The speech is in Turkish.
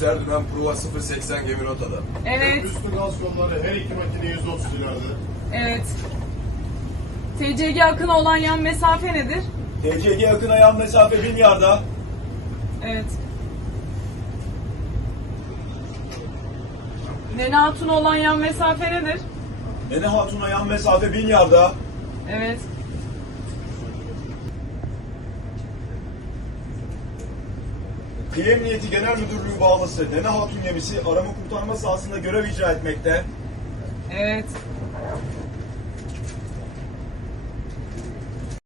Serdünen Prova 080 gemi rotada. Evet, Üstü gaz kolları her iki makine 130 ileride. evet. TCG akına olan yan mesafe nedir? TCG yakın ayağın mesafe 1000 yarda. Evet. Nene Hatun'a olan yan mesafe nedir? Nene Hatun ayağın mesafe 1000 yarda. Evet. Kıyı Emniyeti Genel Müdürlüğü bağlısı Nene Hatun gemisi arama kurtarma sahasında görev icra etmekte. Evet.